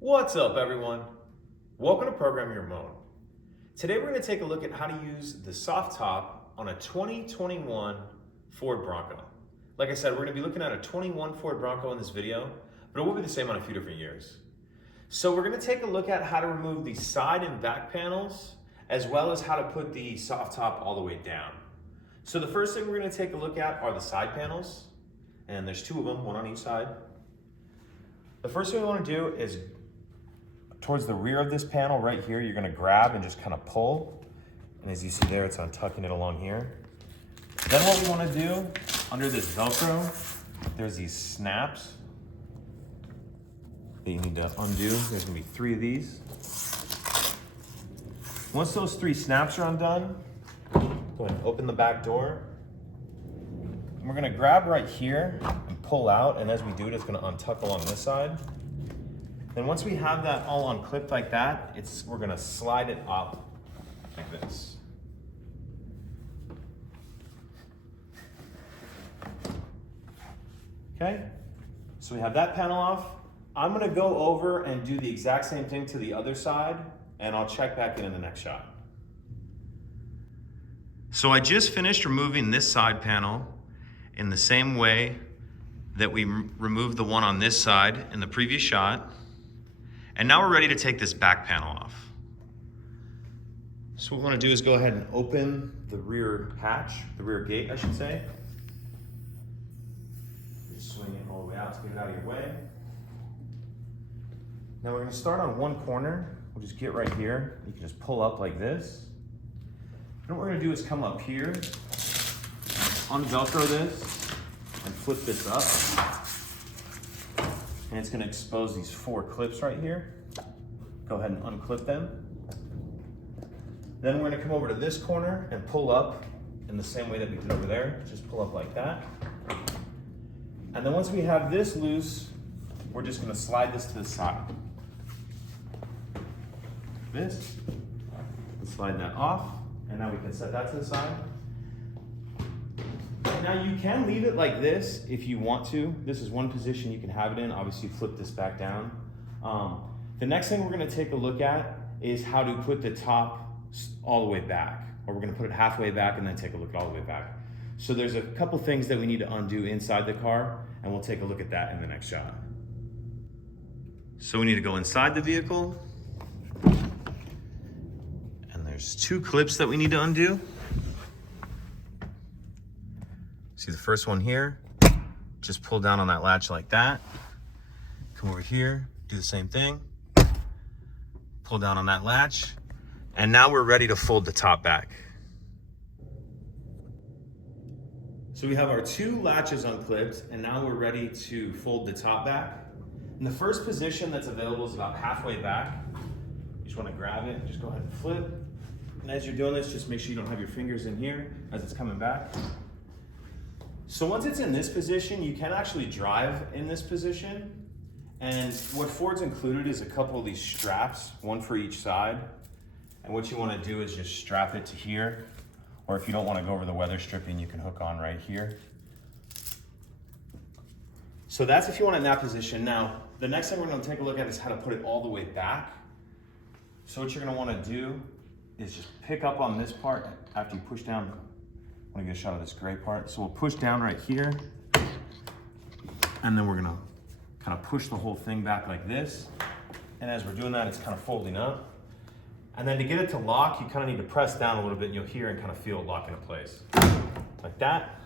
What's up, everyone? Welcome to Program Your Mode. Today we're going to take a look at how to use the soft top on a 2021 Ford Bronco. Like I said, we're going to be looking at a 21 Ford Bronco in this video, but it will be the same on a few different years. So we're going to take a look at how to remove the side and back panels, as well as how to put the soft top all the way down. So the first thing we're going to take a look at are the side panels, and there's two of them, one on each side. The first thing we want to do is towards the rear of this panel right here, you're gonna grab and just kind of pull. And as you see there, it's untucking it along here. Then what we wanna do, under this Velcro, there's these snaps that you need to undo. There's gonna be 3 of these. Once those 3 snaps are undone, go ahead and open the back door. And we're gonna grab right here and pull out, and as we do it, it's gonna untuck along this side. Then once we have that all unclipped like that, we're gonna slide it up like this. Okay, so we have that panel off. I'm gonna go over and do the exact same thing to the other side, and I'll check back in the next shot. So I just finished removing this side panel in the same way that we removed the one on this side in the previous shot. And now we're ready to take this back panel off. So what we want to do is go ahead and open the rear hatch, the rear gate, I should say. Just swing it all the way out to get it out of your way. Now we're going to start on one corner. We'll just get right here. You can just pull up like this. And what we're going to do is come up here, un-Velcro this, and flip this up. And it's going to expose these 4 clips right here. Go ahead and unclip them. Then we're going to come over to this corner and pull up in the same way that we did over there. Just pull up like that. And then once we have this loose, we're just going to slide this to the side. This. Slide that off. And now we can set that to the side. Now you can leave it like this if you want to. This is one position you can have it in. Obviously flip this back down. The next thing we're gonna take a look at is how to put the top all the way back. Or we're gonna put it halfway back and then take a look at all the way back. So there's a couple things that we need to undo inside the car, and we'll take a look at that in the next shot. So we need to go inside the vehicle. And there's 2 clips that we need to undo. See the first one here, just pull down on that latch like that. Come over here, do the same thing. Pull down on that latch. And now we're ready to fold the top back. So we have our 2 latches unclipped, and now we're ready to fold the top back. And the first position that's available is about halfway back. You just wanna grab it, just go ahead and flip. And as you're doing this, just make sure you don't have your fingers in here as it's coming back. So once it's in this position, you can actually drive in this position. And what Ford's included is a couple of these straps, one for each side. And what you want to do is just strap it to here. Or if you don't want to go over the weather stripping, you can hook on right here. So that's if you want it in that position. Now, the next thing we're going to take a look at is how to put it all the way back. So what you're going to want to do is just pick up on this part after you push down. I want to get a shot of this gray part. So we'll push down right here, and then we're gonna kind of push the whole thing back like this. And as we're doing that, it's kind of folding up. And then to get it to lock, you kind of need to press down a little bit, and you'll hear and kind of feel it lock into place. Like that.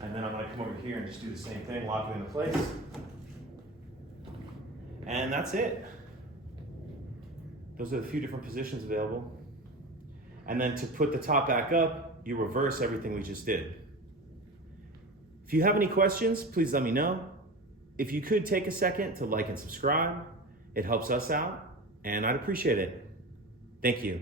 And then I'm gonna come over here and just do the same thing, lock it into place. And that's it. Those are a few different positions available. And then to put the top back up, you reverse everything we just did. If you have any questions, please let me know. If you could take a second to like and subscribe, it helps us out, and I'd appreciate it. Thank you.